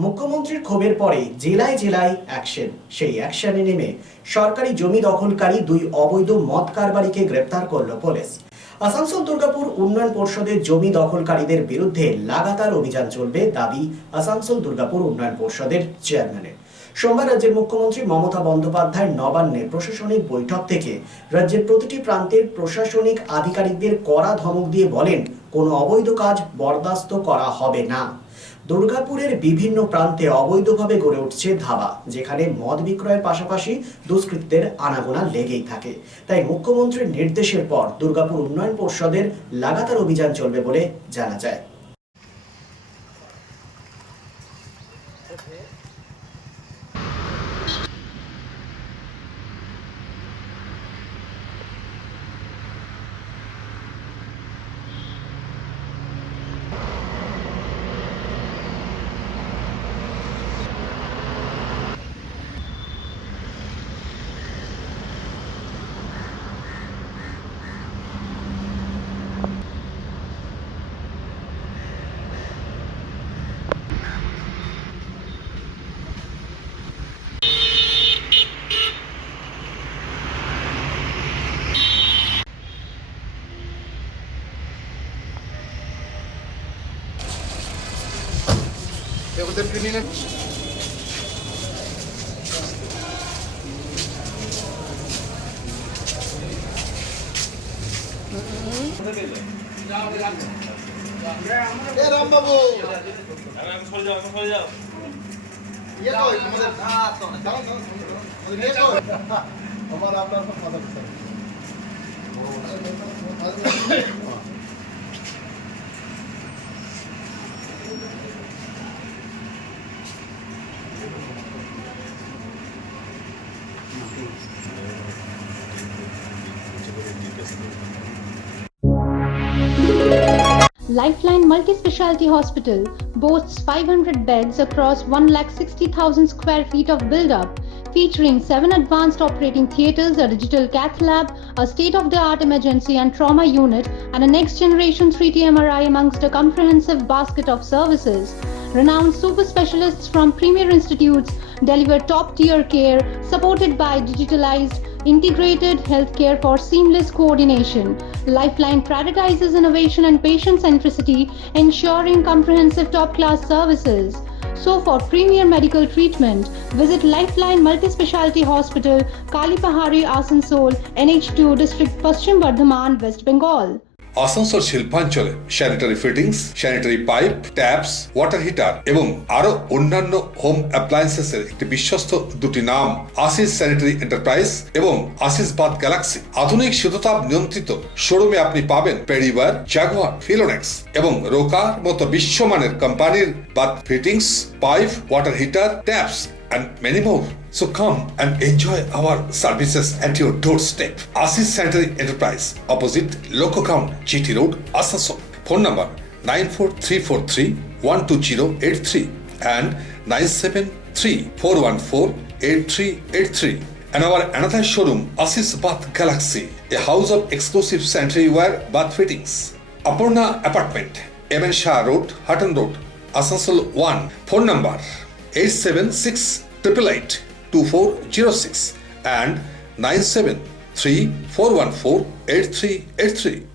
মুখ্যমন্ত্রীর ক্ষোভের পরে জেলায় জেলায় অ্যাকশন। সেই অ্যাকশনে নেমে সরকারি জমি দখলকারী 2 অবৈধ মদ কারবারিকে গ্রেপ্তার করল পুলিশ। আসানসোল দুর্গাপুর উন্নয়ন পর্ষদের জমি দখলকারীদের বিরুদ্ধে লাগাতার অভিযান চলবে দাবি আসানসোল দুর্গাপুর উন্নয়ন পর্ষদের চেয়ারম্যানের। সোমবার রাজ্যের মুখ্যমন্ত্রী মমতা বন্দ্যোপাধ্যায় নবান্নে প্রশাসনিক বৈঠক থেকে রাজ্যের প্রতিটি প্রান্তের প্রশাসনিক আধিকারিকদের কড়া ধমক দিয়ে বলেন, কোনো অবৈধ কাজ বরদাস্ত করা হবে না। দুর্গাপুরের বিভিন্ন প্রান্তে অবৈধভাবে গড়ে উঠছে ধাবা, যেখানে মদ বিক্রয়ের পাশাপাশি দুষ্কৃতীদের আনাগোনা লেগেই থাকে। তাই মুখ্যমন্ত্রীর নির্দেশের পর দুর্গাপুর উন্নয়ন পর্ষদের লাগাতার অভিযান চলবে বলে জানা যায়। ওদের ক্রিমিনাল রামবাবু আমার আপনার কথা Lifeline Multi-Speciality Hospital boasts 500 beds across 160,000 square feet of build-up, featuring 7 advanced operating theatres, a digital cath lab, a state-of-the-art emergency and trauma unit, and a next-generation 3D MRI amongst a comprehensive basket of services. Renowned super specialists from premier institutes deliver top-tier care, supported by digitalized, integrated healthcare for seamless coordination. Lifeline prioritizes innovation and patient centricity, ensuring comprehensive top-class services. So for premier medical treatment, visit Lifeline Multi-Speciality Hospital, Kalipahari, Asansol, NH2 District, Paschim Bardhaman, West Bengal. Asansol শিল্পাঞ্চলে sanitary fittings, sanitary pipe, taps, water heater এবং আরো অন্যান্য home অ্যাপ্লায়েন্সেসের একটি বিশ্বস্ত দুটি নাম Ashis sanitary enterprise এবং Ashis bath Galaxy. আধুনিক শীততাপ নিয়ন্ত্রিত শোরুমে আপনি পাবেন পেরিবার, জাগুয়ার, ফিলোনেক্স এবং রোকার মতো বিশ্বমানের কোম্পানির bath fittings, pipe, water heater, taps and many more. So come and enjoy our services at your doorstep. Asis Sanitary Enterprise, opposite Loco Count, GT Road, Asansol. Phone number 94343-12083 and 973-414-8383. And our another showroom, Asis Bath Galaxy, a house of exclusive sanitary ware bath fittings. Aparna Apartment, MN Shah Road, Hutton Road, Asansol 1. Phone number 876-888-2406 and 973-414-8383.